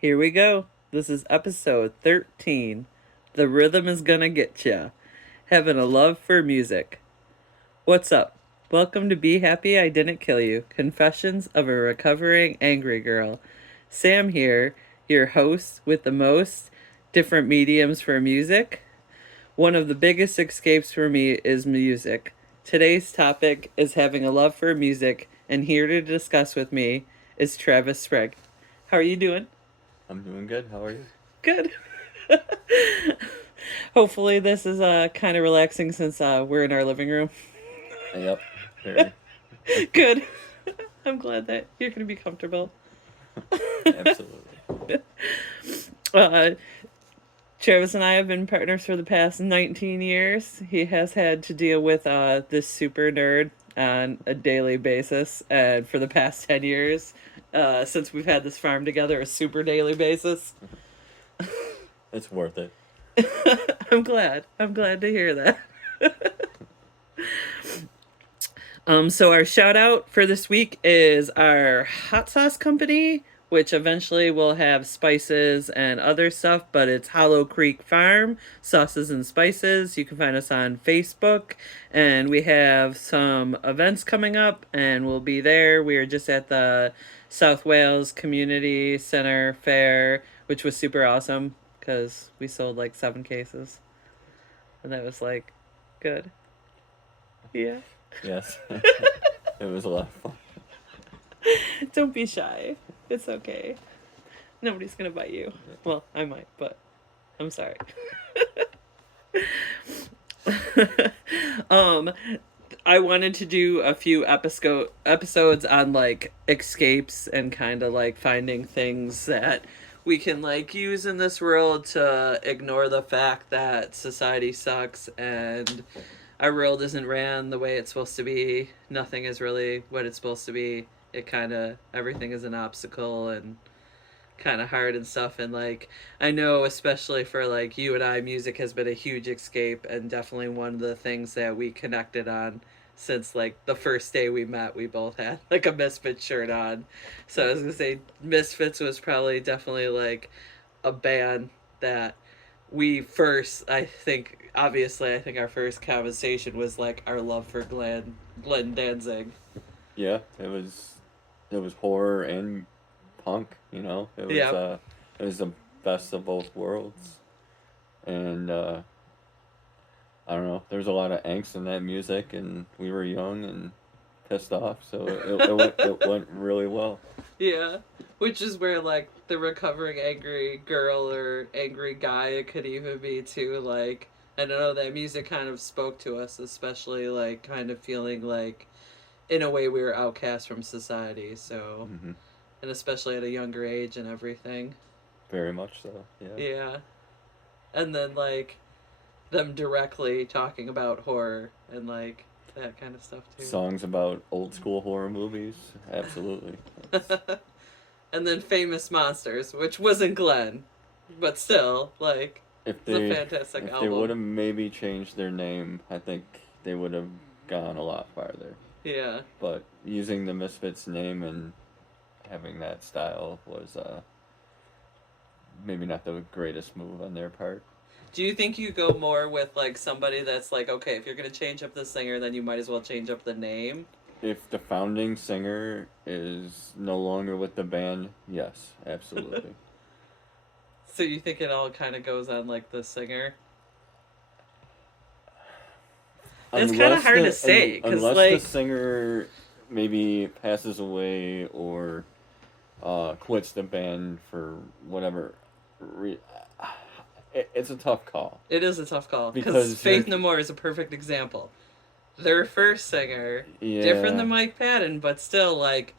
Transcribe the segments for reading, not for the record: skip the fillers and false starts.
Here we go. This is episode 13. The rhythm is gonna get ya. Having a love for music. What's up? Welcome to Be Happy I Didn't Kill You. Confessions of a Recovering Angry Girl. Sam here, your host with the most different mediums for music. One of the biggest escapes for me is music. Today's topic is having a love for music, and here to discuss with me is Travis Sprague. How are you doing? I'm doing good. How are you? Good. Hopefully, this is kind of relaxing since we're in our living room. Yep. Very. Good. I'm glad that you're going to be comfortable. Absolutely. uh, Travis and I have been partners for the past 19 years. He has had to deal with this super nerd on a daily basis, and for the past 10 years, since we've had this farm together, a super daily basis. It's worth it. I'm glad. I'm glad to hear that. So our shout out for this week is our hot sauce company, which eventually will have spices and other stuff, but it's Hollow Creek Farm Sauces and Spices. You can find us on Facebook, and we have some events coming up, and we'll be there. We are just at the South Wales Community Center Fair, which was super awesome because we sold like 7 cases, and that was like good. Yeah. Yes. It was a lot of fun. Don't be shy. It's okay. Nobody's gonna bite you. Well, I might, but I'm sorry. um, I wanted to do a few episodes on like escapes and kind of like finding things that we can like use in this world to ignore the fact that society sucks and our world isn't ran the way it's supposed to be. Nothing is really what it's supposed to be. It kind of everything is an obstacle and kind of hard and stuff. And like I know, especially for like you and I, music has been a huge escape and definitely one of the things that we connected on since like the first day we met. We both had like a Misfits shirt on, so I was gonna say Misfits was probably definitely like a band that we first, I think, obviously, I think our first conversation was like our love for Glenn Danzig. Yeah, it was horror and punk, It was Yeah. it was the best of both worlds. And I don't know, there's a lot of angst in that music and we were young and pissed off, so it went really well. Yeah. Which is where like the recovering angry girl or angry guy it could even be too. Like I don't know, that music kind of spoke to us, especially like kind of feeling like in a way we were outcast from society. So Hmm. and especially at a younger age and everything. Very much so. Yeah. Yeah. And then like them directly talking about horror and like that kind of stuff too. Songs about old school horror movies. Absolutely. And then Famous Monsters, which wasn't Glenn, but still, like, If it's a they fantastic if they would have album. maybe changed their name, I think they would have gone a lot farther. Yeah. But using the Misfits name and having that style was maybe not the greatest move on their part. Do you think you go more with like somebody that's like, okay, if you're gonna change up the singer, then you might as well change up the name? If the founding singer is no longer with the band, yes, absolutely. So you think it all kind of goes on like the singer? It's kind of hard to say because Unless the like, singer maybe passes away or quits the band for whatever. Re- it's a tough call it is a tough call because because you're Faith No More is a perfect example. Their first singer, different yeah, than Mike Patton, but still like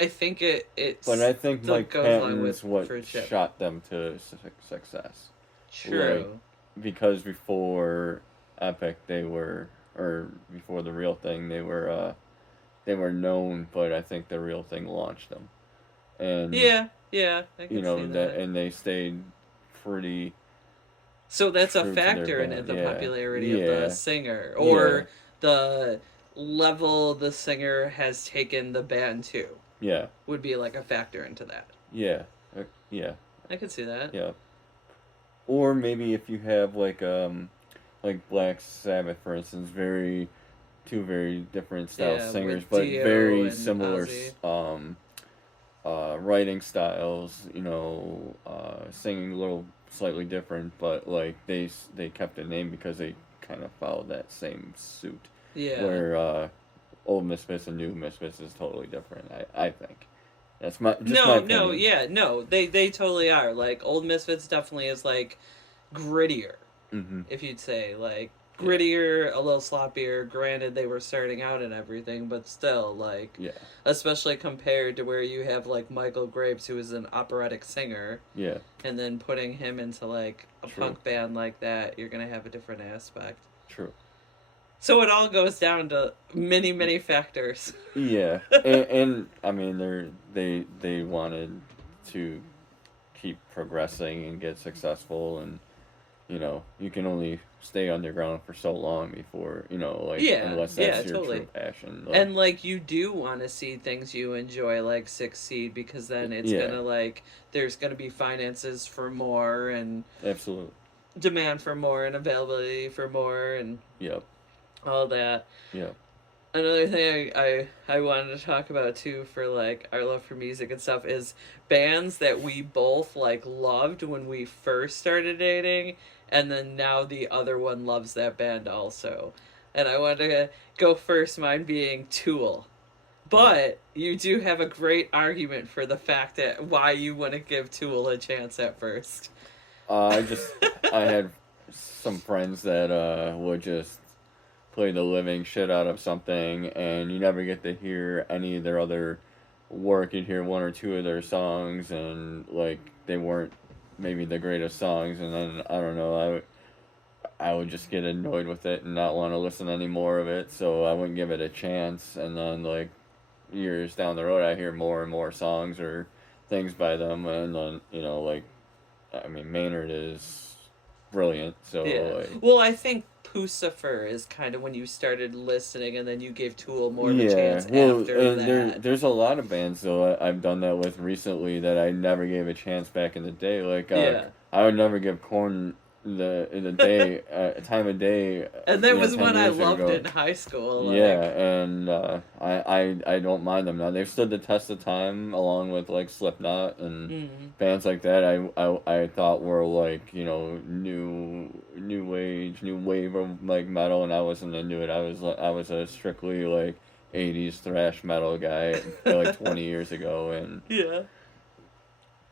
I think it but I think still Mike goes along with Patton's what friendship. shot them to success. Like True. because before Epic they were or before the real thing they were known, but I think the real thing launched them, and Yeah, yeah, I can see that that. and they stayed pretty So that's a true to their factor in it, band. the Yeah, popularity of the yeah, singer yeah, or the level the singer has taken the band to yeah, would be like a factor into that. yeah, yeah. I could see that. Yeah. Or maybe if you have like Black Sabbath, for instance, two very different style Yeah, singers, with but Dio very and similar Ozzy. writing styles. Singing a little slightly different, but like they kept the name because they kind of followed that same suit. Yeah. Where old Misfits and new Misfits is totally different. I think that's my No, no, opinion. yeah, no. They totally are. Like Old Misfits definitely is like grittier, Mm-hmm. if you'd say like Yeah. grittier, a little sloppier. Granted, they were starting out and everything, but still, like, Yeah. especially compared to where you have like Michael Graves, who is an operatic singer, Yeah. and then putting him into like a True. punk band like that, you're gonna have a different aspect. True. So it all goes down to many, many factors. Yeah, and I mean they wanted to keep progressing and get successful, and you can only stay underground for so long before like Yeah, unless yeah, that's your totally. true passion. Like And like you do want to see things you enjoy like succeed because then it's yeah, gonna like there's gonna be finances for more and absolutely. demand for more and availability for more and Yep. all that. Yep. Another thing I wanted to talk about too for like our love for music and stuff is bands that we both like loved when we first started dating and then now the other one loves that band also. And I wanted to go first, mine being Tool. But you do have a great argument for the fact that why you wouldn't give Tool a chance at first. I just I had some friends that would just play the living shit out of something, and you never get to hear any of their other work. You'd hear one or two of their songs, and like they weren't maybe the greatest songs, and then I don't know, I would just get annoyed with it and not want to listen to any more of it, so I wouldn't give it a chance. And then like years down the road, I hear more and more songs or things by them, and then like I mean Maynard is brilliant, Yeah. so like Well, I think Pucifer is kind of when you started listening and then you gave Tool more of a yeah, chance well, after and that. there's a lot of bands though I've done that with recently that I never gave a chance back in the day. Like Yeah. I would never give Corn the day time of day, And that was 10 one I years loved ago. in high school. Yeah, Like, and I don't mind them now. They've stood the test of time along with like Slipknot and mm, bands like that. I thought were like new age, new wave of like metal, and I wasn't into it. I was a strictly like 80s thrash metal guy like 20 years ago, and yeah.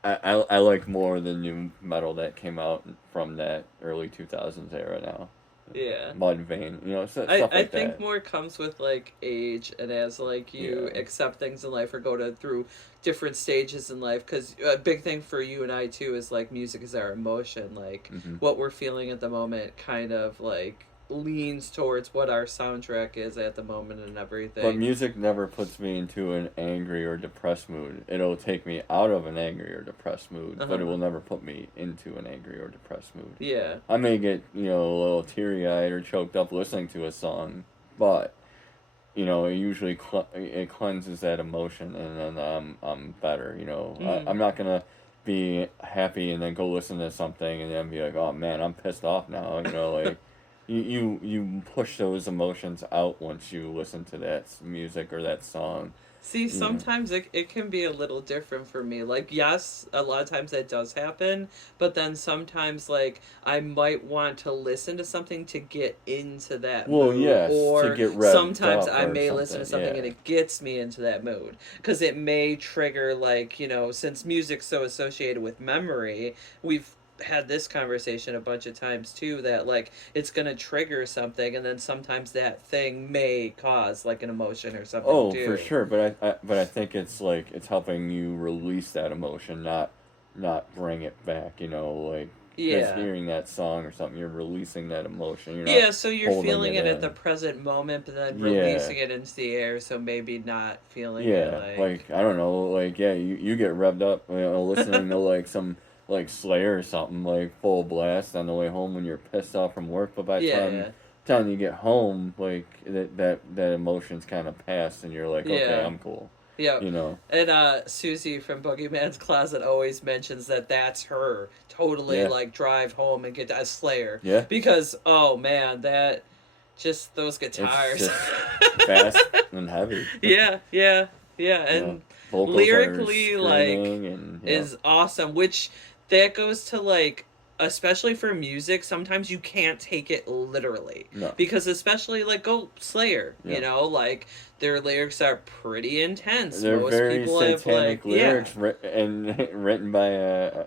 I like more the new metal that came out from that early 2000s era now. Yeah. Mudvayne, I, stuff I like think that. more comes with like age and as like you Yeah. accept things in life or go to through different stages in life because a big thing for you and I too is like music is our emotion, like Hmm. what we're feeling at the moment kind of like leans towards what our soundtrack is at the moment and But everything. music never puts me into an angry or depressed mood. It'll take me out of an angry or depressed mood, but it Uh-huh. will never put me into an angry or depressed mood. Yeah. I may get, a little teary eyed or choked up listening to a song, but, it usually it cleanses that emotion and then I'm better, Mm. I'm not going to be happy and then go listen to something and then be like, oh man, I'm pissed off now, like you push those emotions out once you listen to that music or that song. See, You know. sometimes it can be a little different for me. Like, yes, a lot of times that does happen, but then sometimes, like, I might want to listen to something to get into that Well, mood, yes, to or get revved sometimes up I or may listen to something. something and Yeah. it gets me into that mood. Because it may trigger, like, since music's so associated with memory, we've had this conversation a bunch of times too that like it's gonna trigger something and then sometimes that thing may cause like an emotion or something Oh, for too. sure. But I think it's like it's helping you release that emotion, not bring it back. Like because Yeah. hearing that song or something, you're releasing that emotion. You're not Yeah, so you're holding feeling it it at the in. present moment, but then Yeah. releasing it into the air, so maybe not feeling it Yeah, like. like I don't know, like yeah, you get revved up, listening to like some like Slayer or something like full blast on the way home when you're pissed off from work, but by the Yeah, time you get home, like that emotion's kind of passed, and you're like, okay, yeah. I'm cool. Yep. You know. And Susie from Boogeyman's Closet always mentions that that's her totally Yeah. like drive home and get a Slayer Yeah. because oh man, that just those It's guitars. just fast and heavy. Yeah, yeah, yeah, You know, and vocals are lyrically like screaming and is awesome, which that goes to like especially for music, sometimes you can't take it literally no. because especially like go Slayer, Yeah. like their lyrics are pretty intense. They're Most very people have like satanic yeah. lyrics and written by a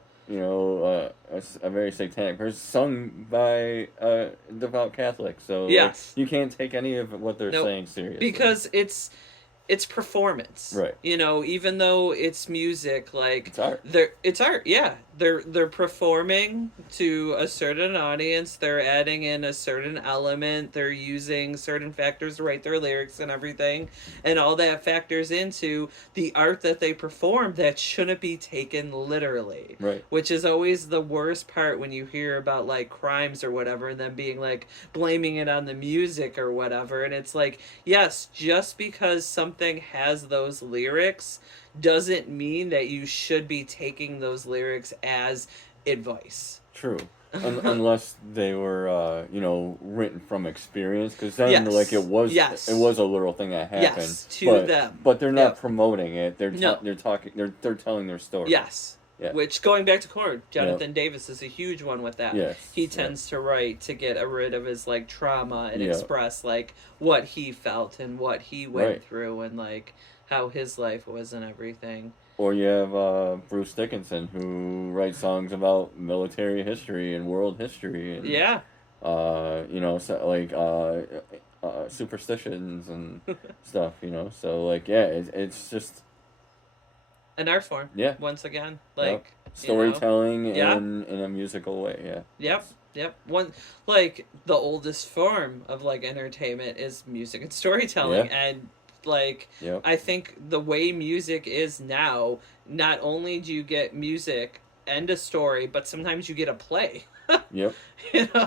very satanic person, sung by a devout Catholic. So like Yes. you can't take any of what they're No, saying seriously. because it's performance. Right. Even though it's music, like It's art. it's art. Yeah, they're performing to a certain audience. They're adding in a certain element. They're using certain factors to write their lyrics and everything, and all that factors into the art that they perform. That shouldn't be taken literally. Right. Which is always the worst part when you hear about like crimes or whatever, and then being like blaming it on the music or whatever. And it's like, yes, just because something has those lyrics doesn't mean that you should be taking those lyrics as advice. True. Unless they were, written from experience, because then, like, Yes. it was a little thing that happened. Yes, to but, them. But they're not Yep. promoting it. No. They're talking. They're telling their story. Yes. Yeah. Which, going back to Korn, Jonathan Davis is a huge one with that. Yes. He tends to write to get rid of his like trauma and Yeah. express like what he felt and what he went Right. through and like how his life was and everything. Or you have Bruce Dickinson, who writes songs about military history and world history, and Yeah. superstitions and stuff. So like it's just An art form. yeah. Once again, Yep. like Storytelling Yeah. in a musical way. Yeah. Yep. Yep. One like the oldest form of like entertainment is music and storytelling, Yeah. and like Yep. I think the way music is now, not only do you get music and a story, but sometimes you get a play. Yep.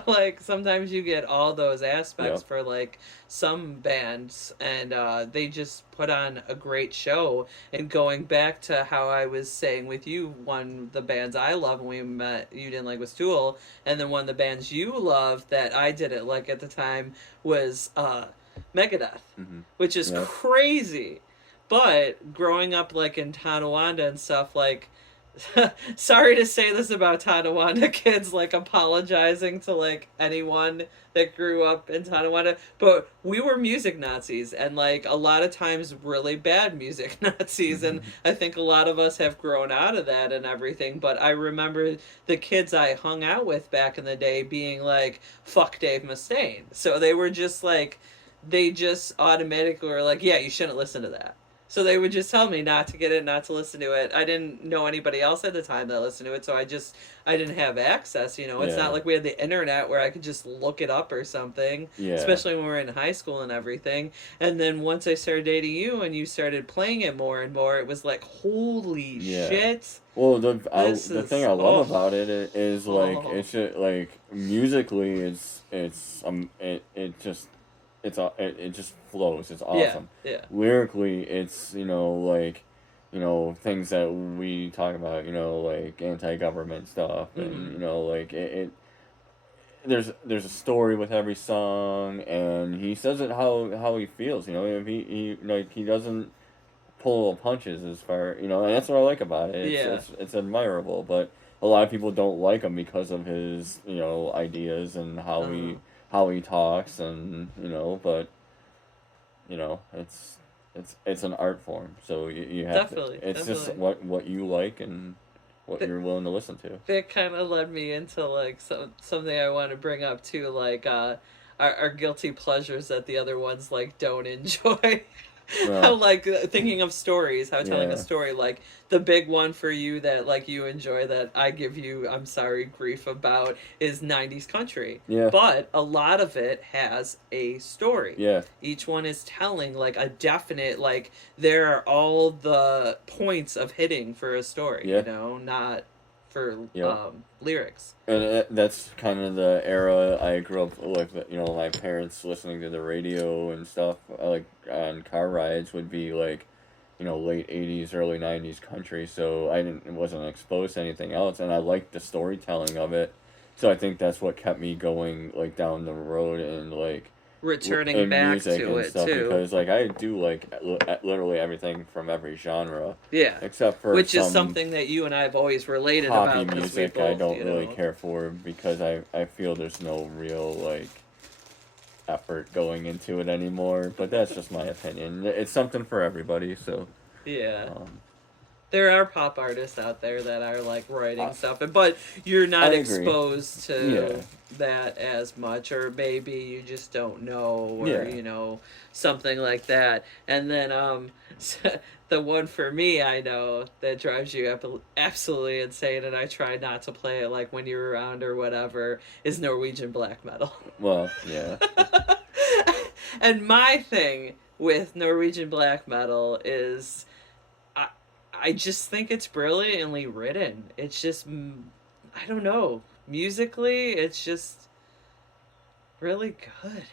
Like sometimes you get all those aspects Yep. for like some bands, and they just put on a great show. And going back to how I was saying with you, one of the bands I love when we met, you didn't like, was Tool, and then one of the bands you love that I didn't like at the time was Megadeth, Mm-hmm. which is Yep. crazy. But growing up like in Tonawanda and stuff, like sorry to say this about Tonawanda kids, like apologizing to like anyone that grew up in Tonawanda, but we were music Nazis, and like a lot of times really bad music Nazis, and I think a lot of us have grown out of that and everything. But I remember the kids I hung out with back in the day being like, fuck Dave Mustaine. So they were just like, they just automatically were like, yeah, you shouldn't listen to that. So they would just tell me not to get it, not to listen to it. I didn't know anybody else at the time that listened to it, so I didn't have access. It's Yeah. not like we had the internet where I could just look it up or something. Yeah. Especially when we were in high school and everything. And then once I started dating you and you started playing it more and more, it was like, holy Yeah. shit. Well, the thing I love about it is like Oh. it's just, like musically it just flows. It's awesome. Yeah. Lyrically, it's things that we talk about, like anti-government stuff, and like there's a story with every song, and he says it how he feels. If he doesn't pull punches as far, and that's what I like about it. It's admirable, but a lot of people don't like him because of his ideas and how he talks, and but it's an art form, so you have Definitely, to, it's just definitely. what you like and what you're willing to listen to. That kind of led me into like something I want to bring up too, like our guilty pleasures that the other ones like don't enjoy. How like thinking of stories, how telling a Yeah. story, like the big one for you that like you enjoy that I give you, I'm sorry, grief about is 90s country. Yeah. But a lot of it has a story. Yeah. Each one is telling like a definite, like there are all the points of hitting for a story, Yeah. not for Yeah. lyrics. And that's kind of the era I grew up with. My parents listening to the radio and stuff, like on car rides would be like, late 80s, early 90s country, so wasn't exposed to anything else, and I liked the storytelling of it. So I think that's what kept me going, like, down the road, and like Returning in back music to and it stuff, too. because like I do like literally everything from every genre, Yeah. except for Which is some something that you and I have always related poppy about because we music I both, don't really care for, because I feel there's no real like effort going into it anymore. But that's just my opinion. It's something for everybody, so yeah. um, There are pop artists out there that are like I writing stuff, but you're I not agree. exposed Yeah, to that as much, or maybe you just don't know, or yeah. something like that. And then the one for me I know that drives you absolutely insane, and I try not to play it like when you're around or whatever, is Norwegian black metal. Well, yeah, And my thing with Norwegian black metal is I I just think it's brilliantly written. It's just I don't know. Musically, it's just really good.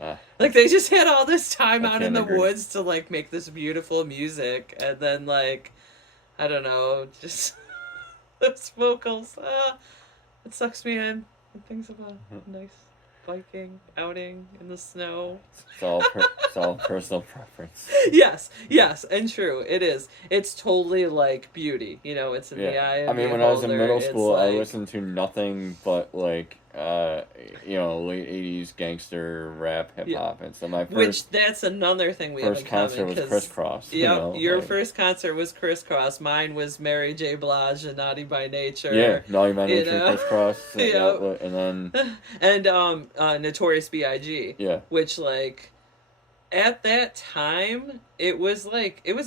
uh, Like they just had all this time I out in can't the agree. woods to like make this beautiful music, and then like I don't know, just those vocals. It sucks me in. It thinks of a nice biking outing in the snow. It's all personal preference. Yes, yes, and true. It is. It's totally like beauty. It's in Yeah. the eye I of the mean, when I was in beholder. middle It's school, I like, listened to nothing but like late 80s gangster rap, hip yeah. hop, and so my Which that's another thing we have in first common concert was because, Crisscross, yep, your like first concert was Crisscross. Mine was Mary J. Blige and Naughty by yeah, Nature. Naughty by You Nature, know, Crisscross, yep. and then And Notorious B.I.G. yeah, Which like at that time it was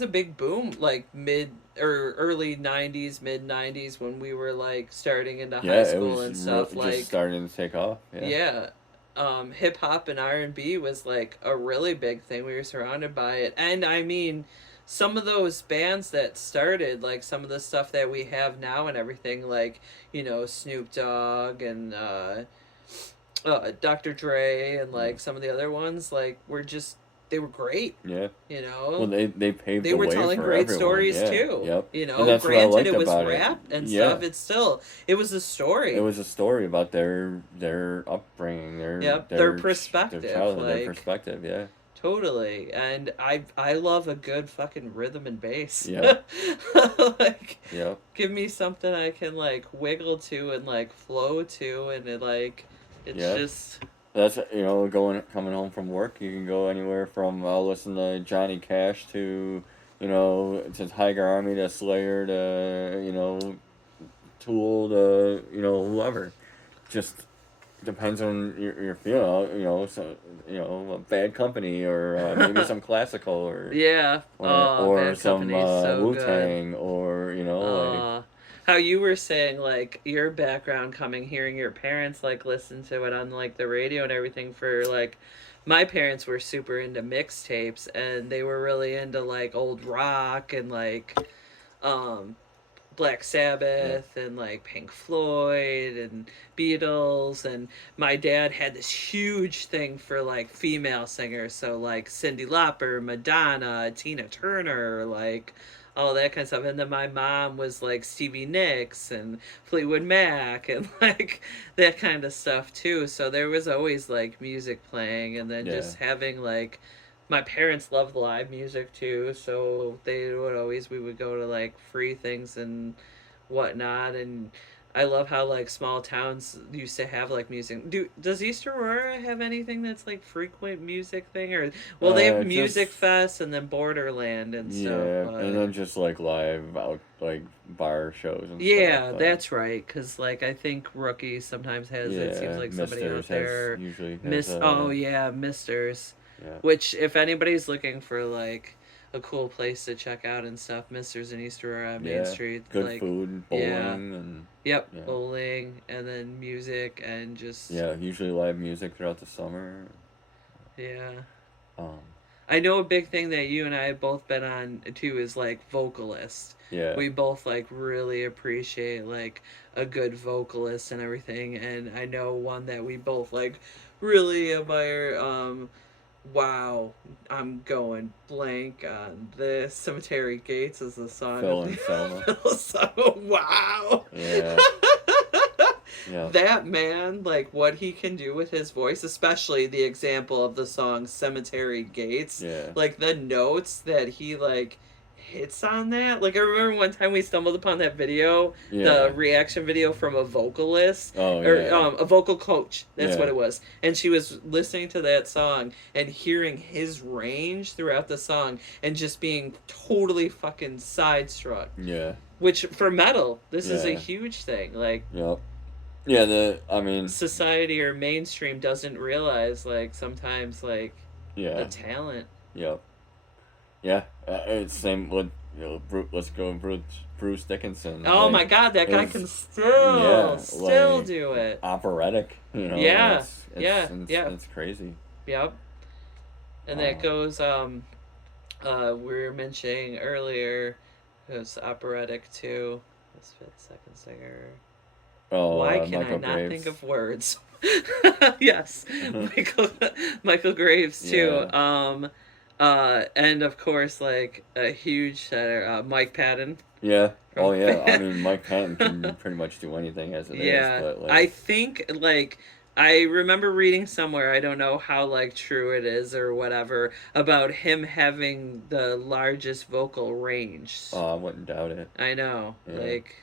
a big boom like mid or early 90s mid 90s when we were like starting into high yeah, it school was and stuff just like starting to take off. Yeah, yeah hip hop and R&B was like a really big thing. We were surrounded by it, and I mean some of those bands that started like some of the stuff that we have now and everything like Snoop Dogg and Dr. Dre and mm, like some of the other ones like were just they were great. yeah. You Well, know, they paved they the were way telling for great everyone. stories Yeah, too. yep. And that's what I Granted liked it was about it. rap and Yeah, stuff. It was a it story. was a story about their upbringing, Yep, their perspective, childhood, their like perspective. Yeah, totally. And I love a good fucking rhythm and bass. yep, Like yep. give me something I can like wiggle to and like flow to, and it's Yeah, just that's going coming home from work. You can go anywhere from I'll listen to Johnny Cash to to Tiger Army to Slayer to Tool to whoever. Just depends on your feel. So a Bad Company or maybe some classical yeah. Oh, or Bad some Company is so Wu good. Tang or like Uh, how you were saying like your background coming hearing your parents like listen to it on like the radio and everything for like my parents were super into mixtapes and they were really into like old rock and like um Black yeah Sabbath and like Pink Floyd and Beatles, and my dad had this huge thing for like female singers, so like Cyndi Lauper, Madonna, Tina Turner, like all that kind of stuff. And then my mom was like Stevie Nicks and Fleetwood Mac and like that kind of stuff too. So there was always like music playing, and then yeah just having like my parents loved live music too, so we would go to like free things and whatnot. And I love how like small towns used to have like music. Does East Aurora have anything that's like frequent music thing, or well they have Music just Fest and then Borderland and stuff, yeah, and but then just like live out like bar shows and stuff. yeah, But that's right. Cause like I think Rookie sometimes has. It seems yeah, like somebody out Misters has there. usually has Miss. Oh yeah, Misters. yeah Which if anybody's looking for like a cool place to check out and stuff, Misters in East Aurora on Main yeah Street. good Like, food, yeah, bowling, and yep, yeah bowling and then music and just yeah usually live music throughout the summer. yeah. Um, I know a big thing that you and I have both been on too is like vocalist. yeah We both like really appreciate like a good vocalist and everything, and I know one that we both like really admire. Wow, I'm going blank on this. Cemetery Gates is the song of Phil the and Selma. so wow. Yeah. Yeah. That man, like what he can do with his voice, especially the example of the song Cemetery Gates, Yeah. like the notes that he like hits on that. Like I remember one time we stumbled upon that video, the Yeah. reaction video from a vocalist Oh or yeah. a vocal coach. That's what Yeah. it was. And she was listening to that song and hearing his range throughout the song and just being totally fucking side-struck. Yeah. Which for metal, this is a Yeah. huge thing. Like Yep. Yeah. I mean. society or mainstream doesn't realize like sometimes like the Yeah. talent. Yep. Yeah. It's same with let's go Bruce Dickinson. Oh my god, that guy can His yeah, still do it. operatic. Yeah, It's it's crazy. yep. And that goes we were mentioning earlier it was operatic too. This fifth second singer. Oh, Why can I Michael not Graves. think of words? Yes, Michael Graves too. Yeah. And of course, like a huge Mike Patton. Yeah. Oh From yeah. I mean, Mike Patton can pretty much do anything as it is, yeah, but I like, think like I remember reading somewhere, I don't know how like true it is or whatever, about him having the largest vocal range. oh, I wouldn't doubt it. I know, Yeah. like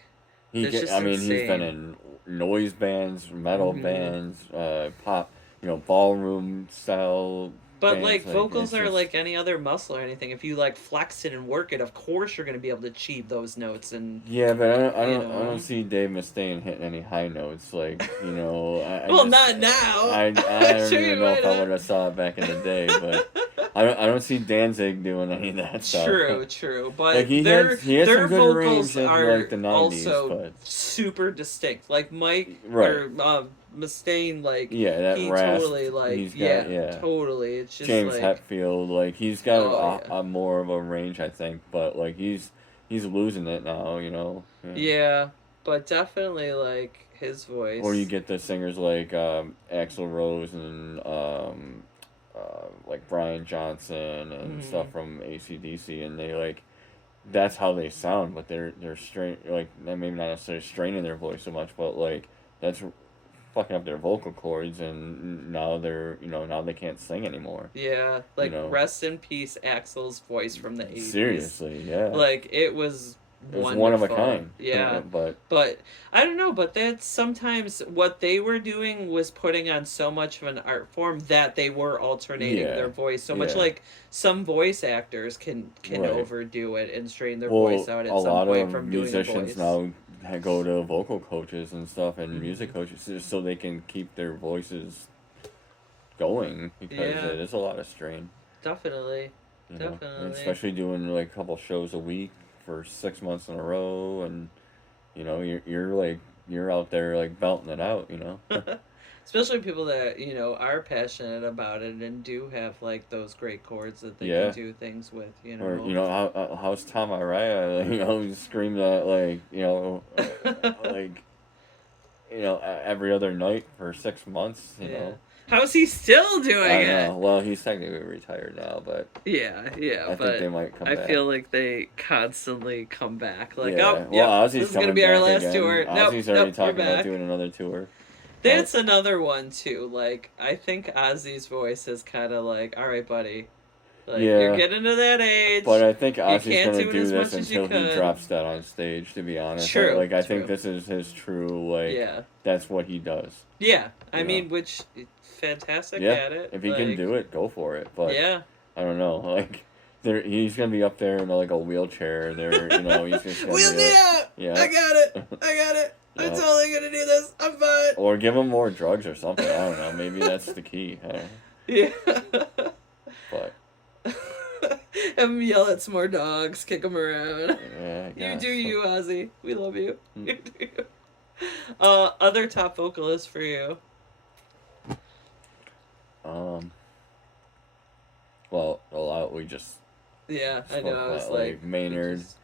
He it's get. just I mean, he's been insane. in noise bands, metal Hmm. bands, pop, ballroom style But bands. like Like vocals it's are just. like any other muscle or anything. If you like flex it and work it, of course you're going to be able to achieve those notes and Yeah, but you I don't know. see Dave Mustaine hitting any high notes. Like, I Well, just, not now. I I'm don't sure even you know might if I would have. have saw it back in the day, but I don't see Danzig doing any of that stuff. True, true, Like but their he had some their good vocals range in like are the '90s, also but super distinct. Like Mike right, or Mustaine, like yeah, that he rasp totally like he's got, yeah, yeah. totally. It's just James like Hetfield, like he's got oh yeah, a more of a range, I think, but like he's losing it now, Yeah. yeah, but definitely like his Or you voice. get the singers like Axl Rose and like Brian Johnson and stuff Mm, from ACDC, and they like that's how they sound, but they're like maybe not necessarily straining their voice so much, but like that's fucking up their vocal cords, and now they're now they can't sing anymore. yeah, You like know, rest in peace, Axel's voice from the '80s. seriously, yeah, Like it was it was one of a wonderful. kind, Yeah. but But I don't know, but that's sometimes what they were doing was putting on so much of an art form that they were alternating yeah, their voice so much yeah, like some voice actors can right. overdo it and strain their voice Well, out a at some lot point of from doing a musicians voice. now go to vocal coaches and stuff and music Hmm. coaches just so they can keep their voices going because Yeah, it is a lot of strain, definitely. and Definitely. especially doing like a couple shows a week for 6 months in a row, and you're like you're out there like belting it out, Especially people that, are passionate about it and do have like those great chords that they can Yeah. do things with. Or how's Tom Araya? He screamed that like like every other night for 6 months. Yeah. How's he still doing I it? know. Well, he's technically retired now, but Yeah, yeah, I think but they might come I back. feel like they constantly come back. Like, oh, Yeah. Well, yep, Ozzy's this is gonna coming be our back last again. tour. Nope, Ozzy's already nope, we're talking about back. doing another tour. But That's another one too. Like, I think Ozzy's voice is kind of like, all right, buddy, like you're yeah, getting to that but age. I think You Ozzy's can't gonna do it do as this much as you until he could. drops dead on stage. To be honest, True, I think true. this is his true like. Yeah, That's what he does. yeah. I You know. mean, which fantastic Yeah, at it. if he can Like, do it, go for it. But yeah. I don't know, like he's gonna be up there in like a wheelchair. He's just gonna Wheel be me like, out! yeah, I got it! I got it! I'm yeah. totally gonna do this. I'm fine. Or give him more drugs or something. I don't know. Maybe that's the key. I don't know. Yeah. But Have him yell at some more dogs, kick them around. yeah, I You do guess. you, Ozzy. We love you. Hmm. You do you. Other top vocalists for you. Um. Well, a lot we just Yeah, I know. spoke I was about, like, like Maynard, just,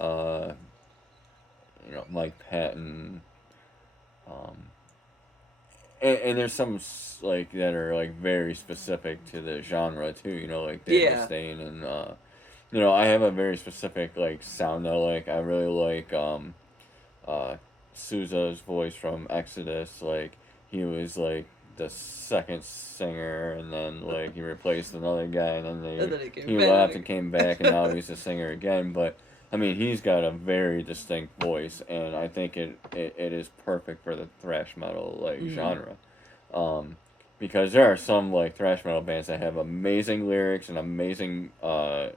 uh, Mike Patton, um, and there's some like that are like very specific to the genre too. Like Dave Yeah. Mustaine and I have a very specific like sound I like. I really like uh, Sousa's voice from Exodus. Like he was like the second singer, and then like he replaced another guy, and then And then it came he left and back. came back, and now he's the singer again. But I mean, he's got a very distinct voice, and I think it is perfect for the thrash metal like Mm. genre. Um, because there are some like thrash metal bands that have amazing lyrics and amazing uh,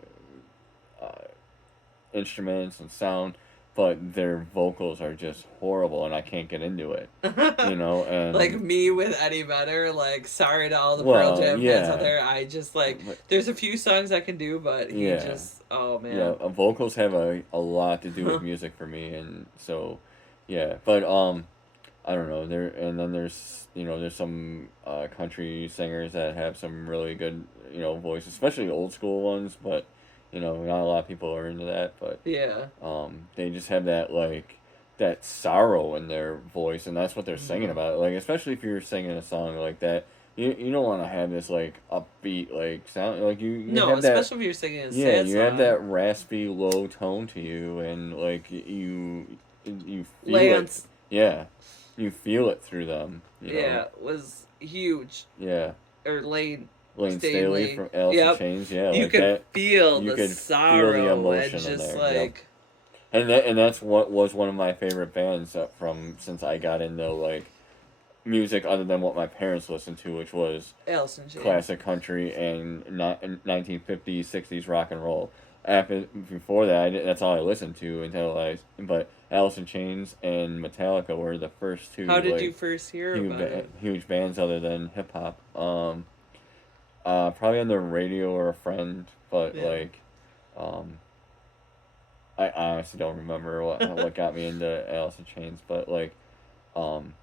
instruments and sound, but their vocals are just horrible, and I can't get into it. Like And me with Eddie Vedder, like sorry to all the Pearl well, Jam fans out yeah, there. I just like but there's a few songs I can do, but he yeah, just oh yeah, man. vocals have a lot to do with music for me, and so yeah, but I don't know. And then there's some country singers that have some really good voice, especially old school ones. But not a lot of people are into that. But Yeah. they just have that sorrow in their voice, and that's what they're singing Mm. about. Like especially if you're singing a song like that, you don't want to have this like upbeat like sound. Like you No, have that. especially if you're singing a Yeah, sad you have song. that raspy low tone to you, and like you feel it. Lance, Yeah, you feel it through them. yeah, was huge. Yeah, Or Lane Lane Staley Stanley. from Alice in Yep. Chains. Yeah, You like could that. feel You the could feel the sorrow and emotion in just there. Yep. like And that's what was one of my favorite bands from since I got into like music other than what my parents listened to, which was Allison James. classic country and 1950s, 60s rock and roll. Before that, that's all I listened to but Alice in Chains and Metallica were the first two How did you like first hear about it? huge bands other than hip hop. Probably on the radio or a friend, but Yeah. like, um, I honestly don't remember what got me into Alice in Chains, but like, um,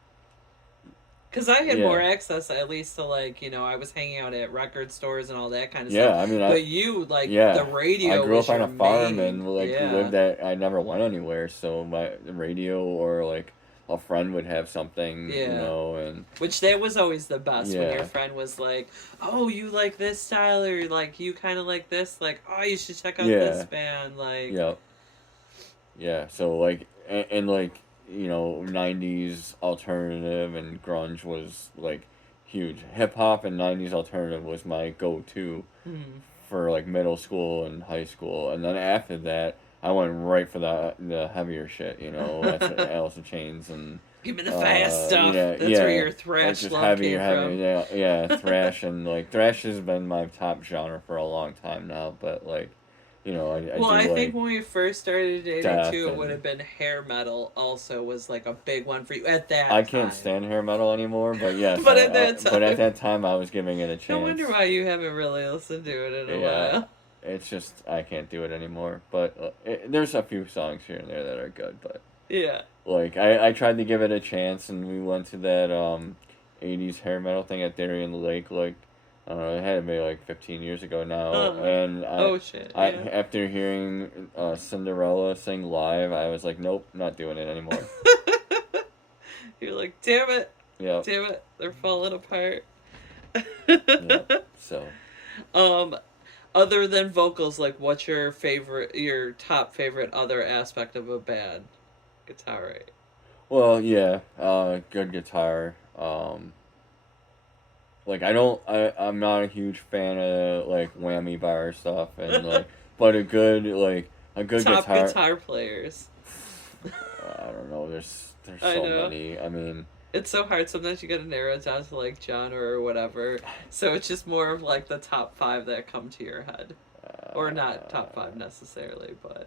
Because I had yeah, more access, at least to like I was hanging out at record stores and all that kind of stuff. yeah. I mean, But you like the yeah, I radio grew was up on your a farm main, and like yeah, lived at. I never went anywhere, so the radio or like a friend would have something, yeah. and Which that was always the best when your yeah, friend was like, "Oh, you like this style, or like you kind of like this, like oh, you should check out this yeah, band." Like, yeah, yeah. So like, and like 90s alternative and grunge was like huge. Hip hop and 90s alternative was my go to hmm, for like middle school and high school, and then after that, I went right for the heavier shit. That's Alice in Chains and give me the fast stuff. yeah, That's where yeah, your like thrash just love heavy, came heavy, from. yeah, yeah, thrash and like thrash has been my top genre for a long time now, but like, I Well, do I think like when we first started dating death too, it would and have been hair metal. Also, was like a big one for you at I that can't time. stand hair metal anymore, but yes, But at that but at time, that time I was giving it a no wonder chance. why you haven't really listened to it in a Yeah, while. it's just I can't do it anymore. But there's a few songs here and there that are good. But Yeah. like I tried to give it a chance, and we went to that 80s hair metal thing at Darien Lake. Like I don't know, it had to be like 15 years ago now. Uh. And Oh shit. I Yeah. after hearing Cinderella sing live, I was like, nope, not doing it anymore. You're like, Yep, damn it, they're falling apart. yep. So um, other than vocals, like, what's your top favorite other aspect of a bad guitar, right? well, yeah, good guitar. Like I'm not a huge fan of like whammy bar stuff and like but a good Top guitar. guitar players. I don't know. There's I so know. many. I mean, It's so hard. Sometimes you gotta narrow it down to like genre or whatever. So it's just more of like the top five that come to your head, or not top uh, five necessarily, but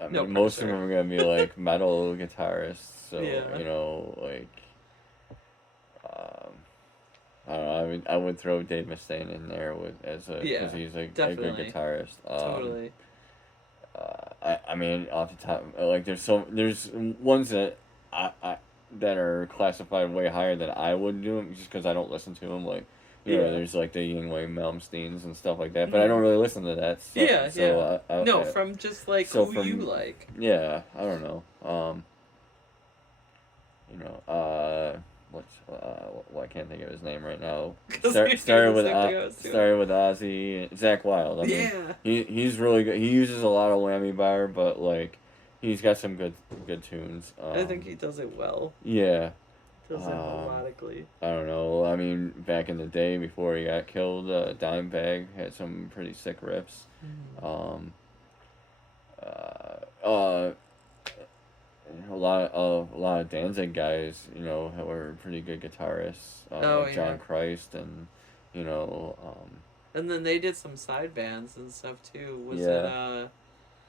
I no mean most of them pressure. are gonna be like metal guitarists. So Yeah. like um, I don't know. I mean I would throw Dave Mustaine in there because Yeah. he's a good Definitely. guitarist. Totally. I mean, off the top, like there's ones that I that are classified way higher than I would do them just because I don't listen to them. Like, Yeah. there's like the Yingwei Malmsteens and stuff like that, but I Hmm. don't really listen to that. So, Yeah. Yeah. so No, from just like so who you from like. yeah, I don't know. You know, what's can't think of his name right now. 'Cause you're doing Started the with same thing I was doing. started with Ozzy, Zach Wilde. I mean, Yeah. he's really good. He uses a lot of whammy bar, but like he's got some good tunes. I think he does it well. Yeah. Does it melodically. I don't know. I mean, back in the day before he got killed, Dimebag had some pretty sick riffs. Um, uh, uh, a lot of Danzig guys, you know, were pretty good guitarists. Like John Christ and, you know, and then they did some side bands and stuff too. Was yeah. it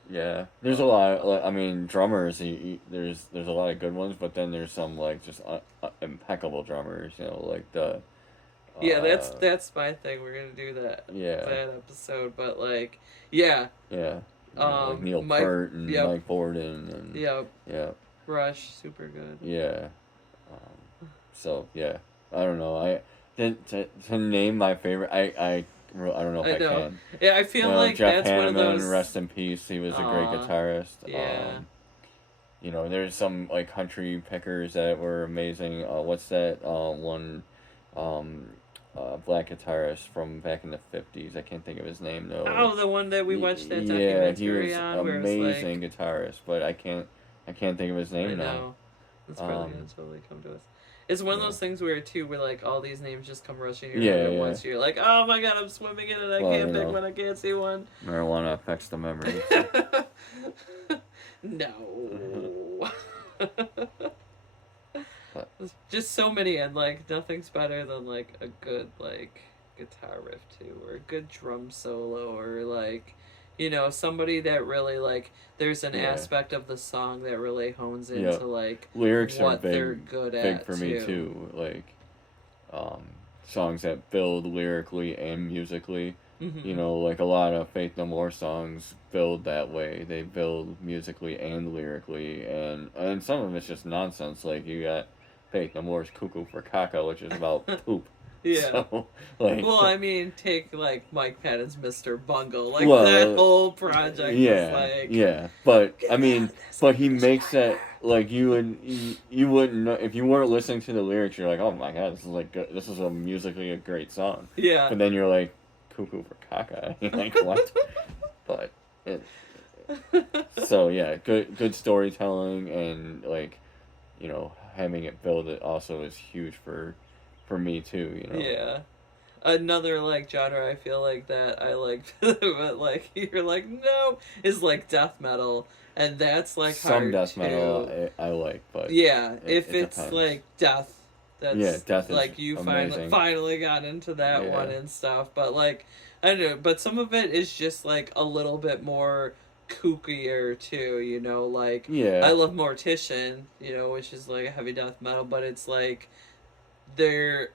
Yeah, there's a lot. Like, I mean, drummers. There's a lot of good ones, but then there's some like just impeccable drummers. You know, like the. Yeah, that's my thing. We're gonna do that episode, but like, yeah. Yeah. You know, like Neil Peart and Mike Borden and. Yep. Yeah. Rush, super good. Yeah. So yeah, I don't know. To name my favorite, I don't know if I can. Yeah, I feel like Jeff that's Hanneman, one of those. Rest in peace. He was a great guitarist. Yeah. You know, there's some like country pickers that were amazing. What's that one? Black guitarist from back in the 50s. I can't think of his name though. Oh, the one that we watched that documentary on. He was amazing guitarist, but I can't think of his name now. It's probably gonna totally come to us. It's one of those things where like all these names just come rushing your head at once. You're like, oh my god, I'm swimming in it. I can't pick one. I can't see one. Marijuana affects the memory. No. Just so many, and like nothing's better than like a good like guitar riff too, or a good drum solo, or like, you know, somebody that really like there's an aspect of the song that really hones into like lyrics what are big, they're good big at for me too. Like songs that build lyrically and musically. You know, like a lot of Faith No More songs build that way. They build musically and lyrically, and some of it's just nonsense. Like you got Faith No More's Cuckoo for Caca, which is about poop. Yeah. So, like, well, I mean, take like Mike Patton's Mr. Bungle, like that whole project. Yeah, was like, yeah. But I mean, but he makes that like you wouldn't know if you weren't listening to the lyrics. You're like, oh my god, this is like good. This is a musically a great song. Yeah. But then you're like, Cuckoo for Caca. You're like, what? But so yeah, good storytelling and like, you know, having it build it also is huge for me too, you know. Yeah. Another like genre I feel like that I like but like you're like no is like death metal, and that's like some hard death too. metal I like, but if it's depends. like death, that's death like is you amazing. finally got into that one and stuff, but like I don't know, but some of it is just like a little bit more kookier too, you know, like I love Mortician, you know, which is like heavy death metal, but it's like they're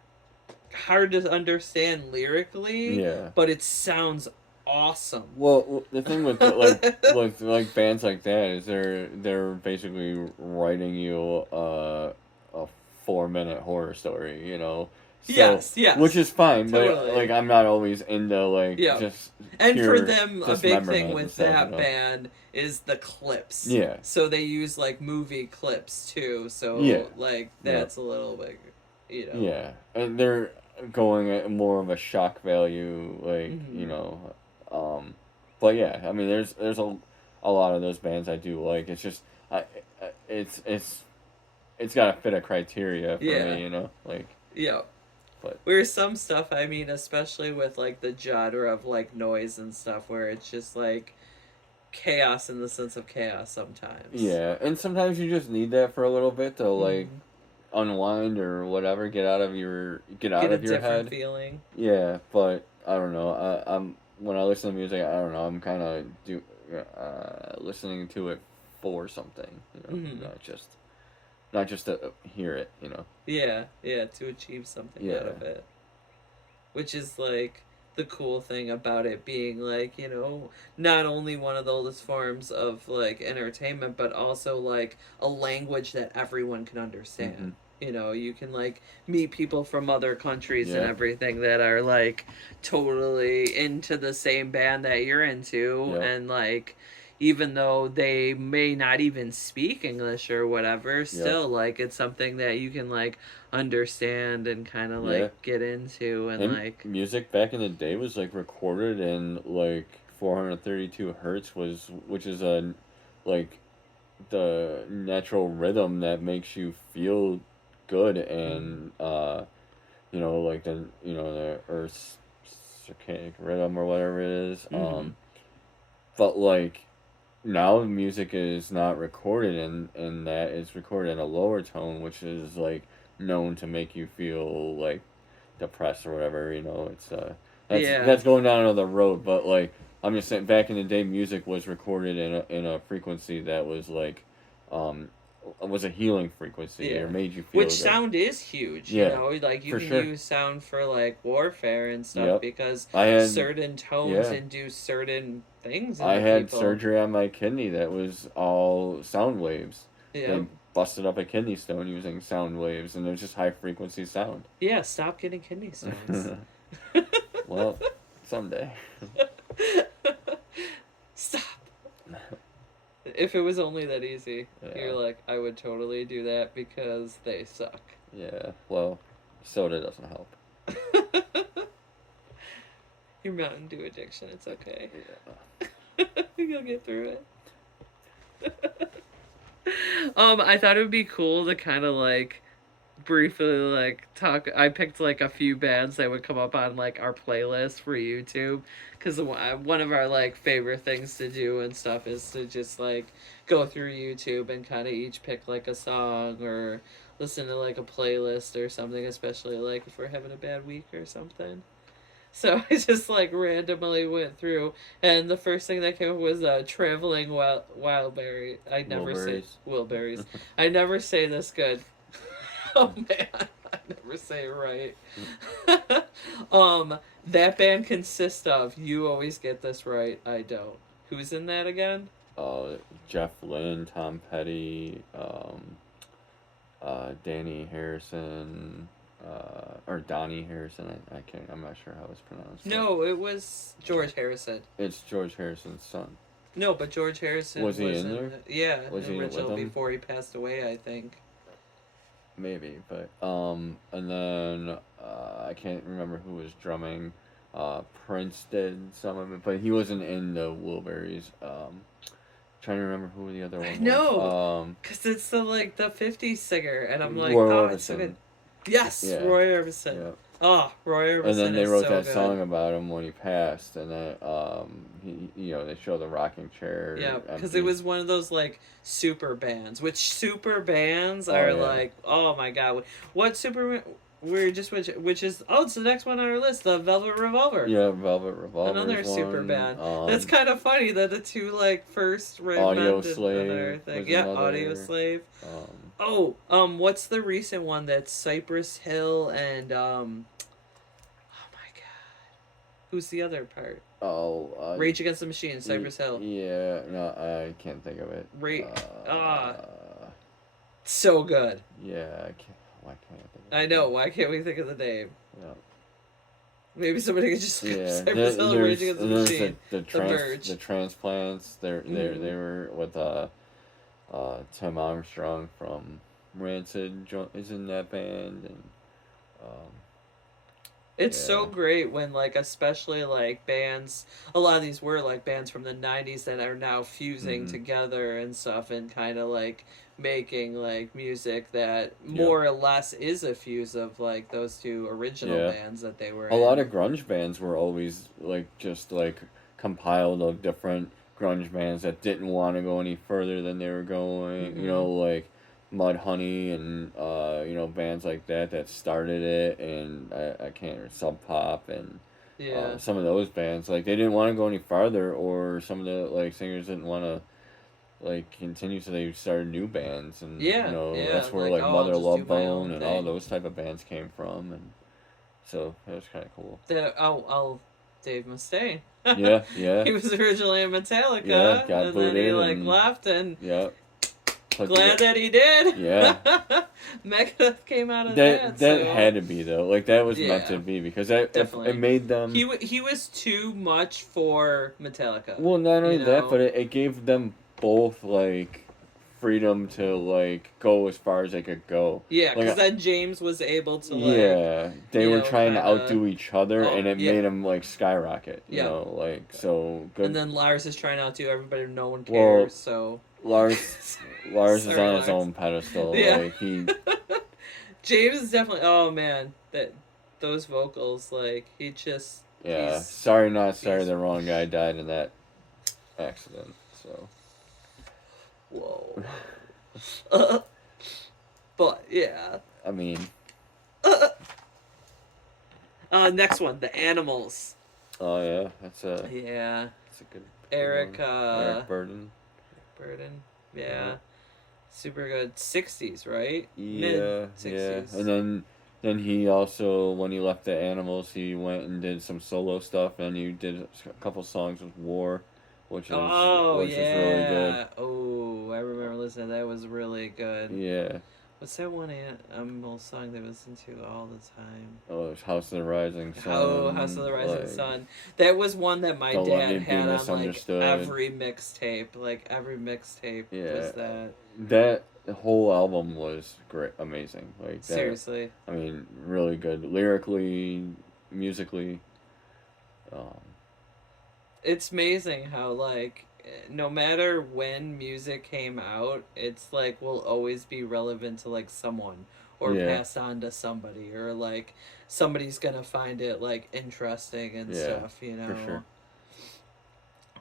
hard to understand lyrically, but it sounds awesome. Well, the thing with like bands like that is they're basically writing you a 4-minute horror story, you know. So, yes, which is fine, totally. But like I'm not always into like just and for them a big thing with stuff, that you know? band is the clips. Yeah. So they use like movie clips too. So like that's a little bit, you know. Yeah, and they're going at more of a shock value, like you know, but yeah, I mean, there's a lot of those bands I do like. It's just it's got to fit a criteria for me, you know, like But whereas some stuff, I mean, especially with like the genre of like noise and stuff, where it's just like chaos in the sense of chaos sometimes. Yeah, and sometimes you just need that for a little bit to like unwind or whatever, get out of your head. Feeling. Yeah, but I don't know. I'm when I listen to music, I don't know. I'm kind of listening to it for something, you know, not just to hear it, you know. Yeah, to achieve something out of it. Which is like the cool thing about it being like, you know, not only one of the oldest forms of like entertainment, but also like a language that everyone can understand. You know, you can like meet people from other countries and everything that are like totally into the same band that you're into, and like, even though they may not even speak English or whatever, Yep. still like it's something that you can like understand and kind of Yeah. like get into and And like music back in the day was like recorded in like 432 hertz was which is a like the natural rhythm that makes you feel good mm, and like the earth's circadian rhythm or whatever it is. mm-hmm. But like now music is not recorded and that it's recorded in a lower tone, which is like known to make you feel like depressed or whatever. It's Yeah. that's going down another road. But like I'm just saying, back in the day, music was recorded in a frequency that was like, um, was a healing frequency or Yeah. made you Which feel good. sound is huge, Yeah, like you for can sure. use sound for like warfare and stuff Yep. because I had certain tones yeah. induce certain things I into had people. surgery on my kidney that was all sound waves. Yeah. They busted up a kidney stone using sound waves, and it was just high frequency sound. Yeah, stop getting kidney stones. Well, someday. Stop. If it was only that easy, Yeah. you're like, I would totally do that because they suck. Yeah. Well, soda doesn't help. Your Mountain Dew addiction, it's okay. Yeah. You'll get through it. I thought it would be cool to kind of like briefly like talk. I picked like a few bands that would come up on like our playlist for YouTube because one of our like favorite things to do and stuff is to just like go through YouTube and kind of each pick like a song or listen to like a playlist or something, especially like if we're having a bad week or something. So I just like randomly went through, and the first thing that came up was traveling wildberry. I never say Wilburys. Wilburys. I never say this good. Oh man, I never say it right. That band consists of. You always get this right. I don't. Who's in that again? Jeff Lynne, Tom Petty, Danny Harrison, or Donnie Harrison. I can't. I'm not sure how it's pronounced. No, it was George Harrison. It's George Harrison's son. No, but George Harrison Was he in in there? yeah, Was he with original them? before he passed away, I think. Maybe, but and then I can't remember who was drumming. Prince did some of it, but he wasn't in the Wilburys. Trying to remember who the other I one know, was. cause it's the '50s singer, and I'm like, Roy oh, it's so Orbison. good. Yes, Yeah, Roy Orbison. yeah. Oh, Roy And then Orbison they is wrote so that good. song about him when he passed, and then they show the rocking chair Yeah, because it empty. was one of those like super bands, which super bands Oh are yeah, like, oh my god, what super? We're just which is it's the next one on our list, the Velvet Revolver. yeah. Velvet Revolver Another is super one. band. That's kind of funny that the two like first Audio recommended Slave another thing. was Yeah, Audio another. Slave. Um, Oh, what's the recent one that's Cypress Hill and oh my god, who's the other part? oh, Rage Against the Machine, Cypress Hill. yeah. No, I can't think of it. Ah, so good. Yeah, I can't. Why can't I think I of know. it? Why can't we think of the name? Yeah. Maybe somebody could just look up Yeah, Cypress Hill and Rage Against the there's Machine. The merge. the transplants. They Mm. were with Tim Armstrong from Rancid is in that band and um It's so yeah great when like especially like bands a lot of these were like bands from the 90s that are now fusing mm-hmm. together and stuff and kind of like making like music that Yep. more or less is a fuse of like those two original Yeah, bands that they were a lot in. of grunge bands were always like just like compiled of different grunge bands that didn't want to go any further than they were going. Mm-hmm. Like Mudhoney and bands like that started it, and I can't Sub Pop and Yeah. some of those bands like they didn't want to go any farther, or some of the like singers didn't want to like continue, so they started new bands, and Yeah, yeah, that's where like like oh, I'll Mother just do Love my Bone own and all thing. those type of bands came from, and so it was kind of cool. Dave Mustaine. Yeah, yeah, He was originally in yeah. Metallica, Got and then he booted like and left, and yeah, Glad that he did. Yeah. Megadeth came out of That so. had to be though. Like that was meant Yeah. to be because it Definitely. made them. He was too much for Metallica. Well, not only you that, know? but it gave them both like freedom to like go as far as they could go. Yeah, because Like then James was able to yeah, they were trying to kinda, outdo each other, oh, and it yeah. made them like skyrocket. You Yeah. know, like so good. And then Lars is trying to outdo everybody. No one cares. Well, so Lars is Sorry, on his Lars. own pedestal. Yeah. Like he. James is definitely. Oh man, those vocals, like he just. Yeah. he's- Sorry, not sorry. The wrong guy died in that accident. So. Whoa. But yeah. I mean, Next one, the Animals. oh yeah, that's a Yeah. good. Eric. Good one. Eric Burden. Yeah. Super good. 60s, right? Yeah, Mid-60s. yeah. And then he also, when he left the Animals, he went and did some solo stuff, and he did a couple songs with War, which is really good. Oh, I remember listening. That was really good. Yeah. What's that one Animal song they listen to all the time? Oh, it's House of the Rising Sun. Oh, House of the Rising Sun. That was one that my Don't Let Me dad Be had on like Misunderstood. every mixtape. Like every mixtape was that. That whole album was great, amazing. Like that, Seriously. I mean, really good lyrically, musically. It's amazing how like no matter when music came out, it's like will always be relevant to like someone or passed on to somebody or like somebody's gonna find it like interesting and stuff, you know. For sure.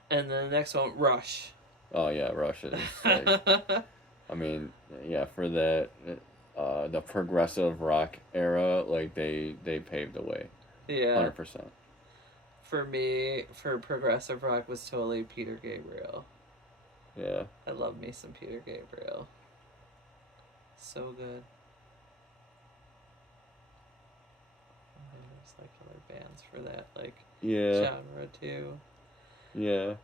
And then the next one, Rush. Oh yeah, Rush is like, I mean, yeah, for that the progressive rock era, like they paved the way. Yeah. 100%. For me, for progressive rock was totally Peter Gabriel. Yeah. I love me some Peter Gabriel. So good. And there's like other bands for that, like genre too. Yeah.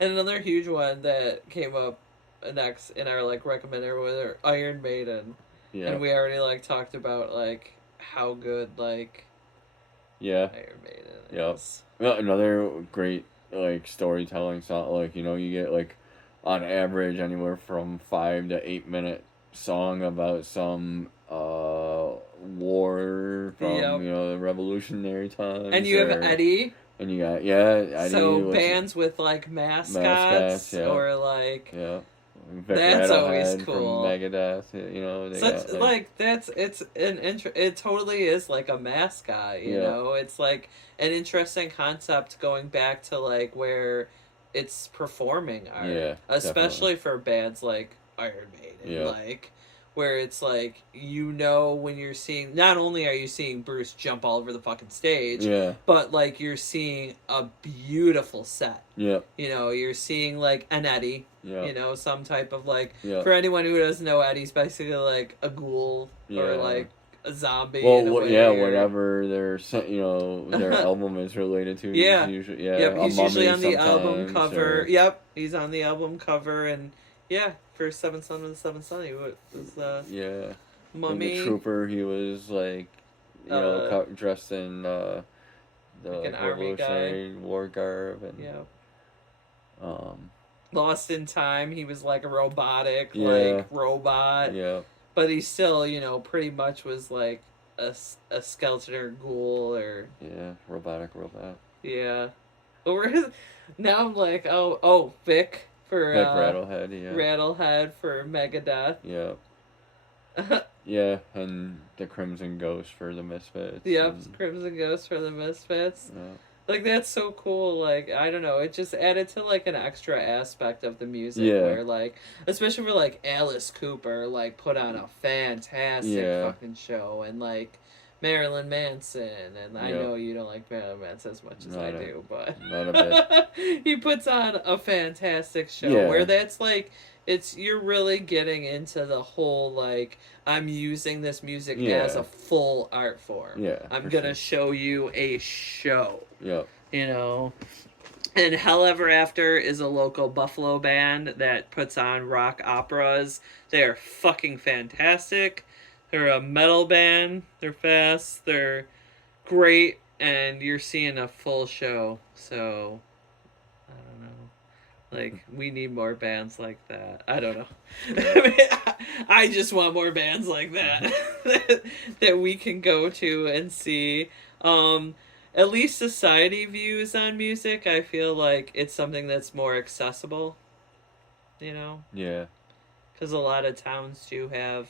And another huge one that came up next in our like recommender was Iron Maiden. Yeah. And we already like talked about like how good like Iron Maiden is. Well, another great like storytelling song, like you know, you get like on average anywhere from 5 to 8 minute song about some war from you know the revolutionary times. And you have Eddie. And you got Eddie. So bands with like mascots or like Vic that's always cool. From Megadeth, you know. Such like that's it's an it totally is like a mascot, you know. It's like an interesting concept going back to like where it's performing art, especially for bands like Iron Maiden, like where it's like you know when you're seeing not only are you seeing Bruce jump all over the fucking stage, but like you're seeing a beautiful set. You know, you're seeing like an Eddie. You know, some type of like for anyone who doesn't know, Eddie's basically like a ghoul or like a zombie. Well, whatever their their album is related to. He's usually, he's usually on the album cover. He's on the album cover, and for Seventh Son of the Seventh Son, he was Mummy. And the Trooper, he was like, you know, dressed in the like Revolutionary War garb, and Lost in Time, he was like a robotic like robot. But he still, you know, pretty much was like a skeleton or ghoul or robotic robot. But now I'm like, Vic for Vic Rattlehead, Rattlehead for Megadeth. And the Crimson Ghost for the Misfits. Crimson Ghost for the Misfits. Like that's so cool. Like I don't know, it just added to like an extra aspect of the music where like, especially for like Alice Cooper, like put on a fantastic fucking show, and like Marilyn Manson, and I know you don't like Marilyn Manson as much as I do, but not a bit. He puts on a fantastic show where that's like you're really getting into the whole like I'm using this music as a full art form. I'm gonna show you a show. You know, And Hell Ever After is a local Buffalo band that puts on rock operas. They're fucking fantastic. They're a metal band. They're fast. They're great. And you're seeing a full show. So, I don't know. Like, we need more bands like that. I don't know. I just want more bands like that that we can go to and see. Um, at least society views on music, I feel like it's something that's more accessible, you know? Yeah. Because a lot of towns do have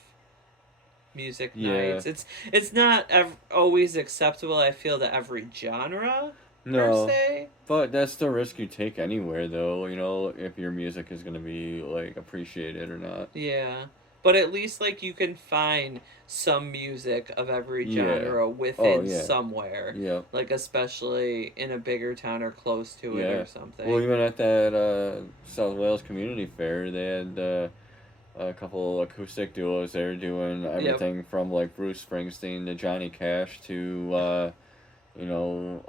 music Yeah. nights. It's not always acceptable, I feel, to every genre, per No. se. But that's the risk you take anywhere, though. You know, if your music is gonna be like appreciated or not. Yeah. But at least like you can find some music of every Yeah. genre Oh within yeah. somewhere. Yeah. Like especially in a bigger town or close to it Yeah. or Well, something. even at that South Wales Community Fair, they had a couple acoustic duos there doing Yep. everything from like Bruce Springsteen to Johnny Cash to you know,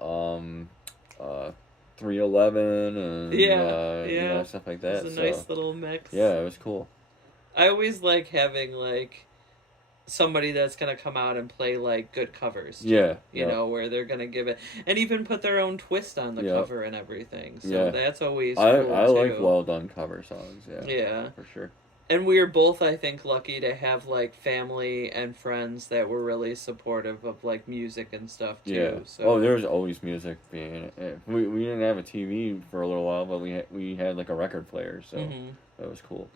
311 and Yeah. you know, Yeah. stuff like It's that. a So nice little mix. yeah, it was cool. I always like having like somebody that's gonna come out and play like good covers too. Yeah. You Yep. know, where they're gonna give it and even put their own twist on the Yep. cover and everything. So Yeah. that's always cool I like too. well done cover songs. Yeah, Yeah. for sure. And we were both, I think, lucky to have like family and friends that were really supportive of like music and stuff Yeah. too. Oh, there So was always music being. We didn't have a TV for a little while, but we had like a record player, so hmm that was cool.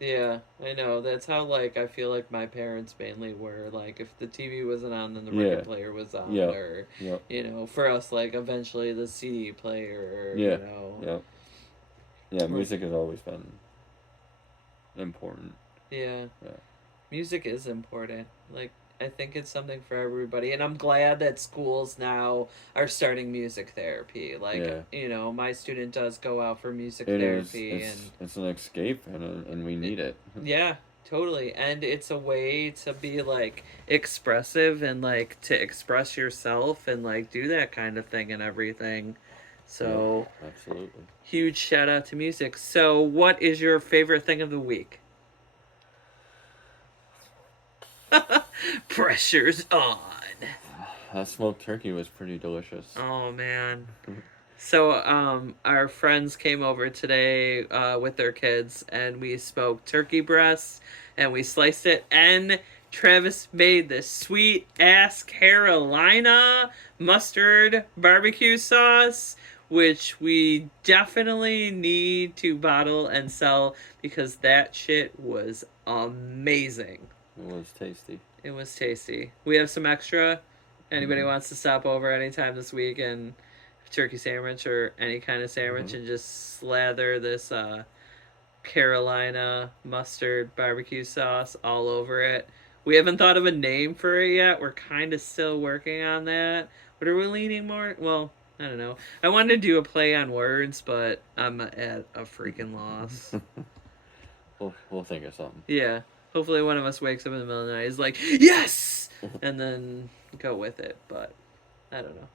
yeah, I know. That's how like I feel like my parents mainly were. Like if the TV wasn't on, then the Yeah. record player was on, Yep. or Yep. you know, for us like eventually the CD player, or you Yeah. know, Yep. Yeah. like Music has always been important. yeah. Yeah. Music is important. Like I think it's something for everybody, and I'm glad that schools now are starting music therapy. Like Yeah. you know, my student does go out for music It is. therapy, and It's an escape, and we it, need it. yeah, totally. And it's a way to be like expressive and like to express yourself and like do that kind of thing and everything. Yep. So Absolutely. huge shout out to music. So what is your favorite thing of the week? Pressure's on. That smoked turkey was pretty delicious. Oh man. So our friends came over today with their kids and we smoked turkey breasts and we sliced it and Travis made this sweet ass Carolina mustard barbecue sauce which we definitely need to bottle and sell because that shit was amazing. It was tasty. It was tasty. We have some extra. Anybody Hmm. wants to stop over anytime this week and turkey sandwich or any kind of sandwich Hmm. and just slather this Carolina mustard barbecue sauce all over it. We haven't thought of a name for it yet. We're kind of still working on that. But are we leaning more? Well, I don't know. I wanted to do a play on words, but I'm at a freaking loss. We'll think of something. Yeah. Hopefully one of us wakes up in the middle of the night is like, yes! And then go with it. But I don't know.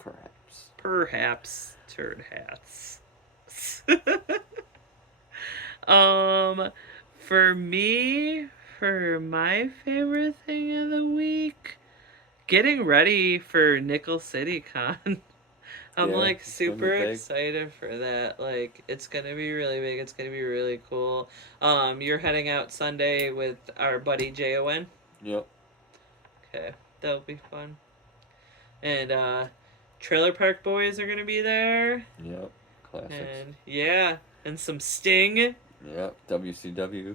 Perhaps. Perhaps turd hats. um, for me, for my favorite thing of the week, getting ready for Nickel City Con. I'm Yeah, like it's gonna be super big. excited for that. Like it's gonna be really big. It's gonna be really cool. You're heading out Sunday with our buddy Jon. Yep. Okay, that'll be fun. And Trailer Park Boys are gonna be there. Yep. Classics. And yeah, and some Sting. Yep. WCW.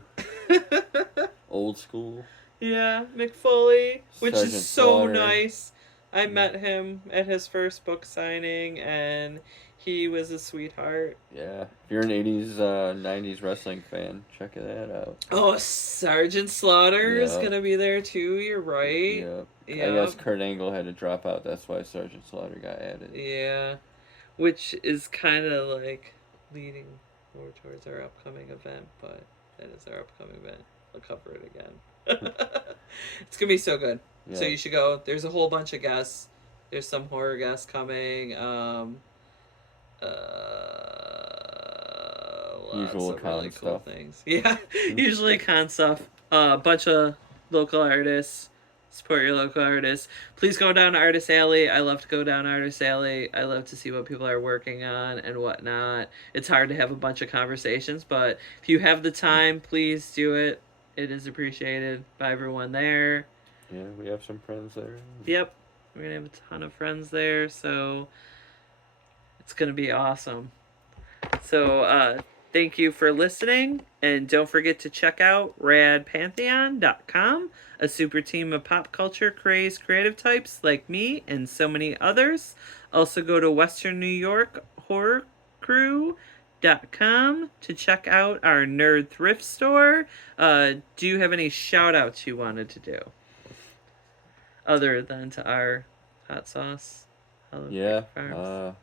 Old school. Yeah, McFoley, which Sergeant is so Slaughter. nice. I Yeah. met him at his first book signing, and he was a sweetheart. Yeah. If you're an 80s, 90s wrestling fan, check that out. Oh, Sergeant Slaughter is Yeah. gonna be there too. You're right. Yep. I Yeah, guess Kurt Angle had to drop out. That's why Sergeant Slaughter got added. yeah, which is kind of like leading more towards our upcoming event, but that is our upcoming event. I'll cover it again. It's gonna be so good. So Yeah. you should go. There's a whole bunch of guests. There's some horror guests coming. Lots Usual of really con cool stuff. things. Yeah, Hmm? usually con stuff. A bunch of local artists. Support your local artists. Please go down to Artist Alley. I love to go down Artist Alley. I love to see what people are working on and whatnot. It's hard to have a bunch of conversations, but if you have the time, please do it. It is appreciated by everyone there. Yeah, we have some friends there. Yep, we're gonna have a ton of friends there, so it's gonna be awesome. So, thank you for listening, and don't forget to check out radpantheon.com, a super team of pop culture crazed creative types like me and so many others. Also, go to Western New York Horror Crew.com to check out our nerd thrift store. Do you have any shout outs you wanted to do other than to our hot sauce, Hello Creek Yeah, Farms?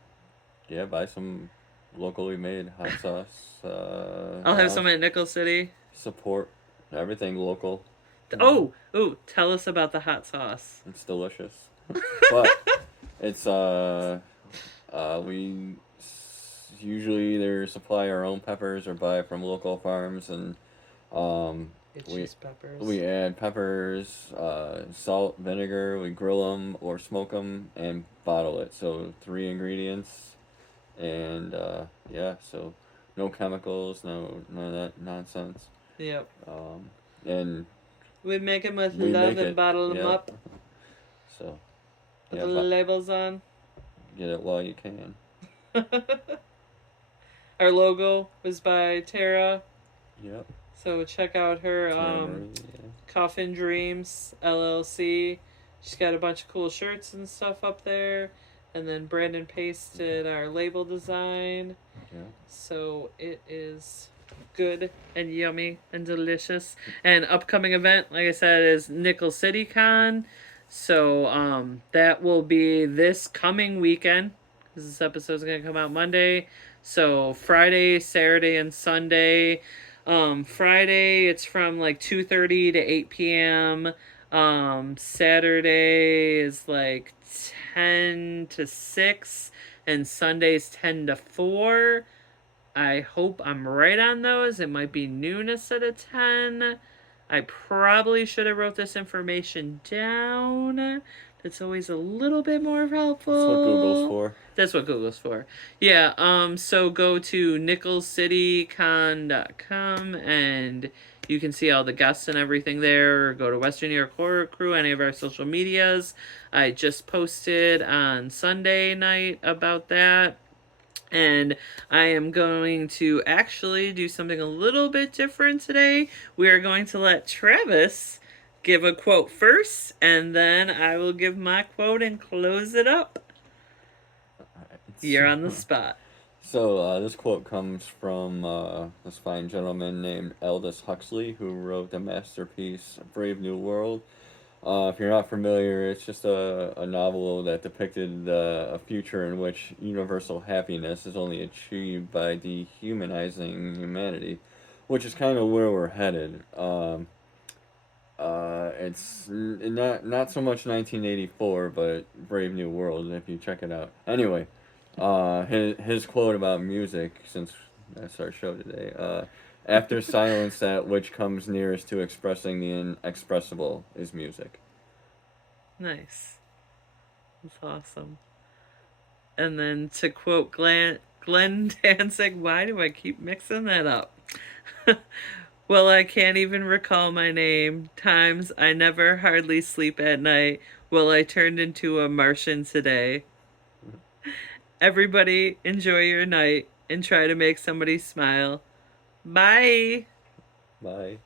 yeah, buy some locally made hot sauce. I'll I have don't some at Nickel City. support everything local. Oh, ooh, tell us about the hot sauce. It's delicious, but it's we usually either supply our own peppers or buy from local farms, and um, It's we just peppers. we add peppers, salt, vinegar. We grill them or smoke them and bottle it. So 3 ingredients, and yeah, so no chemicals, no none of that nonsense. Yep. Um, and We make them with we love make and it. bottle them Yep. up So with yeah, the but labels on. get it while you can. Our logo was by Tara, Yep. so check out her Tara Marie. Yeah. Coffin Dreams LLC. She's got a bunch of cool shirts and stuff up there. And then Brandon pasted our label design. Yeah. So it is good and yummy and delicious. And upcoming event, like I said, is Nickel City Con. So that will be this coming weekend. This episode is gonna come out Monday. So Friday, Saturday, and Sunday. Friday it's from like 2:30 to 8 p.m. Saturday is like 10 to 6, and Sunday's 10 to 4. I hope I'm right on those. It might be noon instead of 10. I probably should have wrote this information down. That's always a little bit more That's what Google's helpful. for. That's what Google's for. Yeah, so go to nickelcitycon.com and you can see all the guests and everything there. Go to Western New York Horror Crew, any of our social medias. I just posted on Sunday night about that. And I am going to actually do something a little bit different today. We are going to let Travis give a quote first, and then I will give my quote and close it up. You're on the spot. So this quote comes from this fine gentleman named Aldous Huxley, who wrote the masterpiece Brave New World. If you're not familiar, it's just a novel that depicted a future in which universal happiness is only achieved by dehumanizing humanity, which is kind of where we're headed. It's not so much 1984, but Brave New World. If you check it out. Anyway, his quote about music, since that's our show today. After silence, that which comes nearest to expressing the inexpressible is music. Nice. That's awesome. And then to quote Glenn Danzig, why do I keep mixing that up? Well, I can't even recall my name. Times I never hardly sleep at night. Well, I turned into a Martian today. Everybody, enjoy your night and try to make somebody smile. Bye. Bye.